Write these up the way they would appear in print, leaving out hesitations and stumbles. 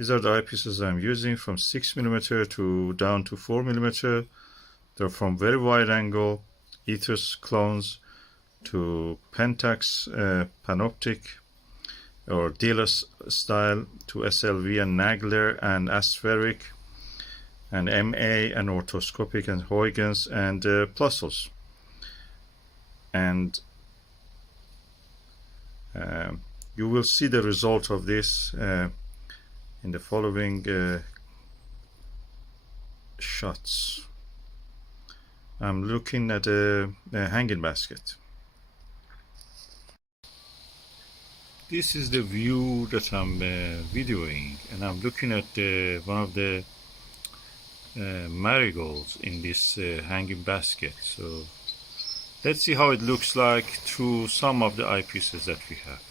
These are the eyepieces I'm using from 6mm to down to 4mm. They're from very wide angle ethos clones to Pentax Panoptic or dealer style to SLV and Nagler and Aspheric and MA and Orthoscopic and Huygens and Plössl. And you will see the result of this in the following shots. I'm looking at a hanging basket. This is the view that I'm videoing, and I'm looking at one of the marigolds in this hanging basket. So let's see how it looks like through some of the eyepieces that we have.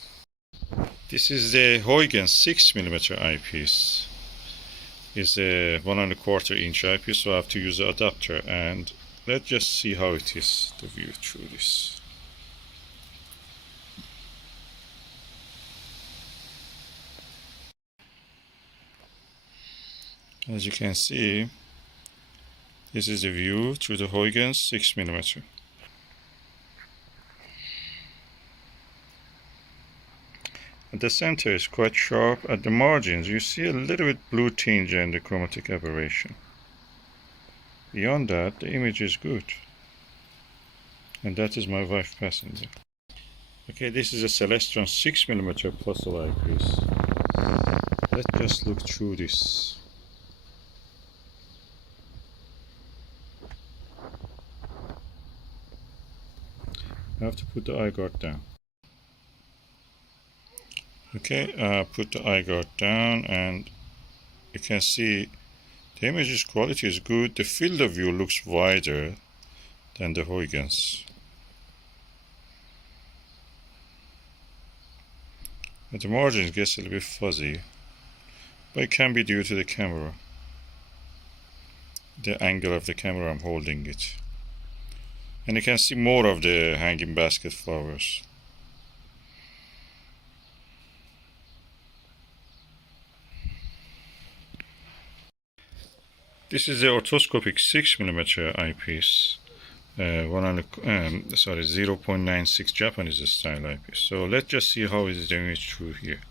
This is the Huygens 6mm eyepiece. It's a 1¼ inch eyepiece, so I have to use the adapter, and let's just see how it is, the view through this. As you can see, this is the view through the Huygens 6mm. At the center is quite sharp. At the margins you see a little bit blue tinge and the chromatic aberration. Beyond that, the image is good. And that is my wife passenger. Okay, this is a Celestron 6mm Plössl eyepiece. Let's just look through this. I have to put the eye guard down. Okay, put the eye guard down, and you can see the image's quality is good. The field of view looks wider than the Huygens. But the margins gets a little bit fuzzy, but it can be due to the camera. The angle of the camera I'm holding it. And you can see more of the hanging basket flowers. This is the orthoscopic 6mm eyepiece, 0.96 Japanese style eyepiece. So let's just see how is the image through here.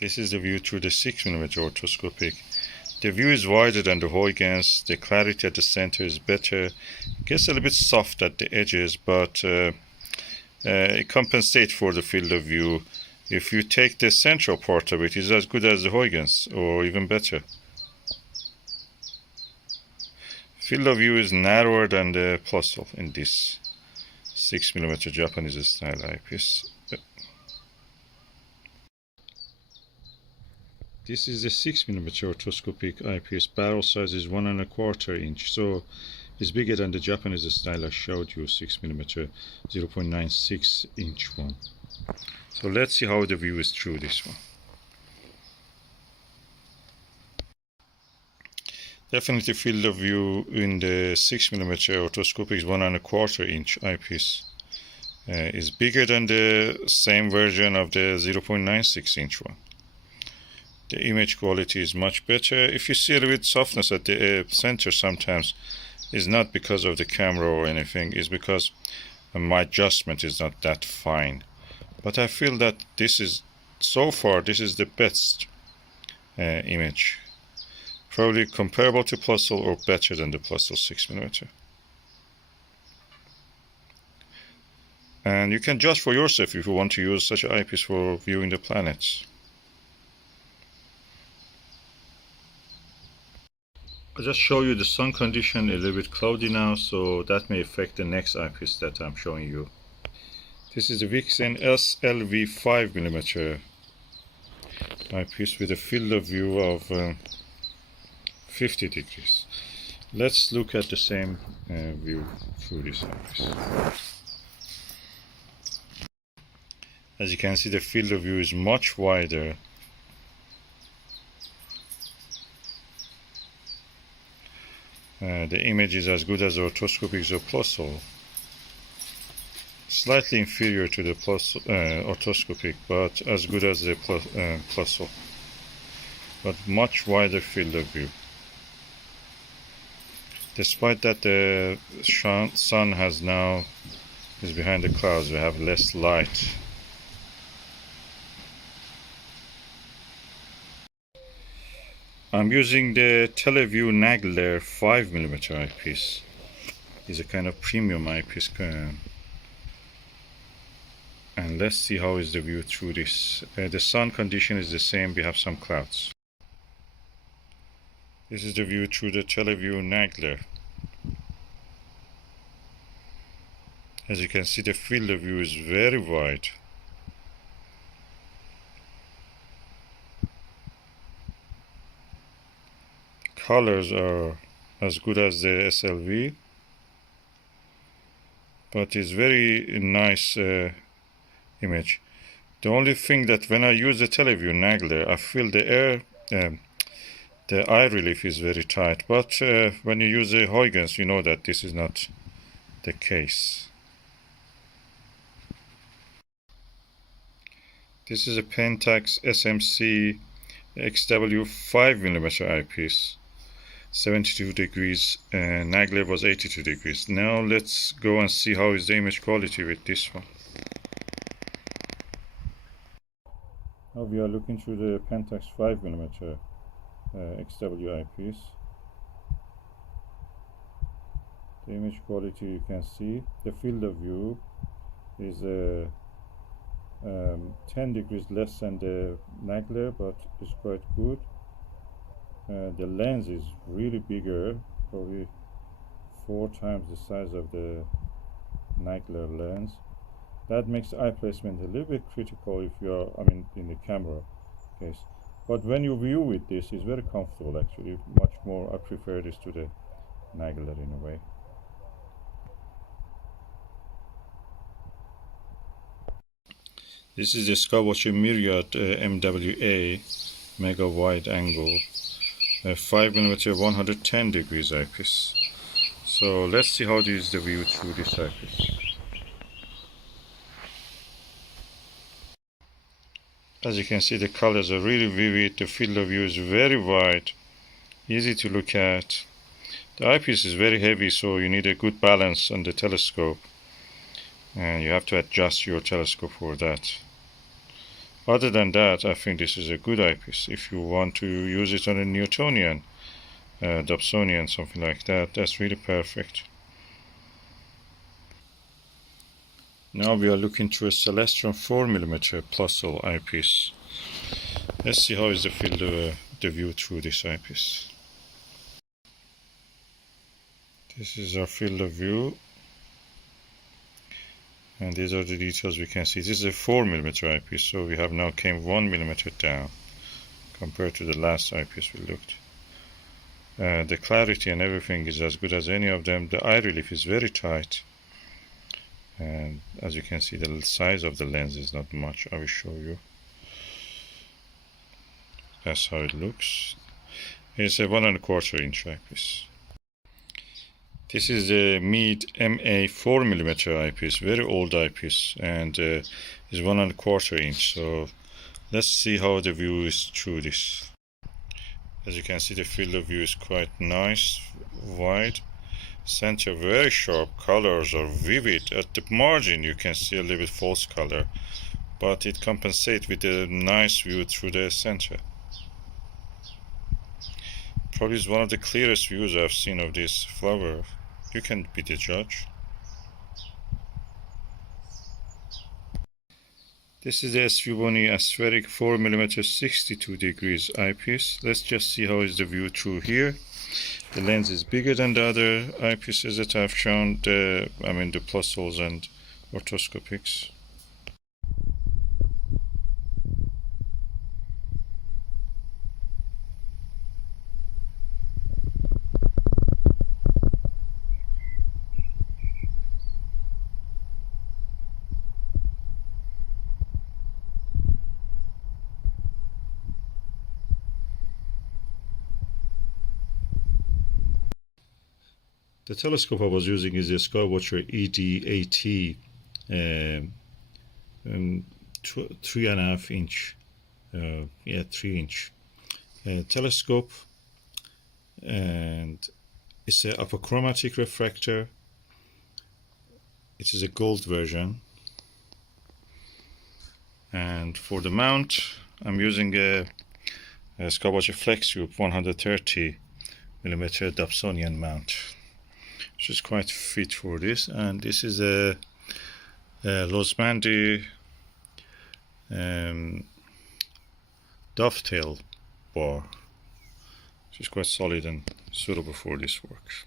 This is the view through the 6mm orthoscopic. The view is wider than the Huygens. The clarity at the center is better. It gets a little bit soft at the edges, but it compensates for the field of view. If you take the central part of it, it's as good as the Huygens, or even better. Field of view is narrower than the Plössl in this 6mm Japanese style eyepiece. This is the 6mm orthoscopic eyepiece. Barrel size is 1¼ inch, so it's bigger than the Japanese style I showed you, 6mm 0.96 inch one. So let's see how the view is through this one. Definitely field of view in the 6mm orthoscopic is 1¼ inch eyepiece. Is bigger than the same version of the 0.96 inch one. The image quality is much better. If you see a little bit softness at the center sometimes, it's not because of the camera or anything, it's because my adjustment is not that fine. But I feel that this is, so far, this is the best image. Probably comparable to Plössl or better than the Plössl 6mm. And you can judge for yourself if you want to use such an eyepiece for viewing the planets. I'll just show you the sun condition, a little bit cloudy now, so that may affect the next eyepiece that I'm showing you. This is the Vixen SLV 5mm eyepiece with a field of view of 50 degrees. Let's look at the same view through this eyepiece. As you can see, the field of view is much wider. The image is as good as orthoscopic or Plössl. slightly inferior to the orthoscopic, but as good as the Plössl, but much wider field of view. Despite that the sun is behind the clouds, we have less light. I'm using the Teleview Nagler 5mm eyepiece. It's a kind of premium eyepiece. And let's see how is the view through this. The sun condition is the same, we have some clouds. This is the view through the Teleview Nagler. As you can see, the field of view is very wide. Colors are as good as the SLV, but it's very nice image. The only thing that when I use the Teleview Nagler, I feel the eye relief is very tight, but when you use the Huygens, you know that this is not the case. This is a Pentax SMC XW 5mm eyepiece, 72 degrees, and Nagler was 82 degrees. Now let's go and see how is the image quality with this one. Now we are looking through the Pentax 5mm XW eyepiece. The image quality, you can see the field of view is 10 degrees less than the Nagler, but it's quite good. The lens is really bigger, probably 4 times the size of the Nagler lens. That makes eye placement a little bit critical if you are, in the camera case. But when you view with this, it's very comfortable actually. Much more, I prefer this to the Nagler in a way. This is the Skywatcher Myriad MWA mega wide angle 5mm 110 degrees eyepiece. So let's see how is the view through this eyepiece. As you can see, the colors are really vivid, the field of view is very wide, easy to look at. The eyepiece is very heavy, so you need a good balance on the telescope, and you have to adjust your telescope for that. Other than that, I think this is a good eyepiece. If you want to use it on a Newtonian, Dobsonian, something like that, that's really perfect. Now we are looking through a Celestron 4mm Plössl eyepiece. Let's see how is the field of the view through this eyepiece. This is our field of view, and these are the details we can see. This is a 4mm eyepiece, so we have now came 1mm down compared to the last eyepiece we looked. The clarity and everything is as good as any of them. The eye relief is very tight, and as you can see, the size of the lens is not much. I will show you. That's how it looks. It's a 1¼ inch eyepiece. This is the Meade MA 4mm eyepiece, very old eyepiece, and is 1¼ inch. So let's see how the view is through this. As you can see, the field of view is quite nice, wide. Center very sharp, colors are vivid. At the margin you can see a little bit false color, but it compensates with a nice view through the center. Probably is one of the clearest views I've seen of this flower. You can be the judge. This is the SVibony Aspheric 4mm 62 degrees eyepiece. Let's just see how is the view through here. The lens is bigger than the other eyepieces that I've shown, the Plössls and orthoscopics. The telescope I was using is the Skywatcher ED-AT 3.5 inch, 3-inch telescope, and it's an Apochromatic refractor. It is a gold version. And for the mount, I'm using a Skywatcher Flextube 130mm Dobsonian mount, which is quite fit for this. And this is a Losmandy Dovetail bar, which is quite solid and suitable for this work.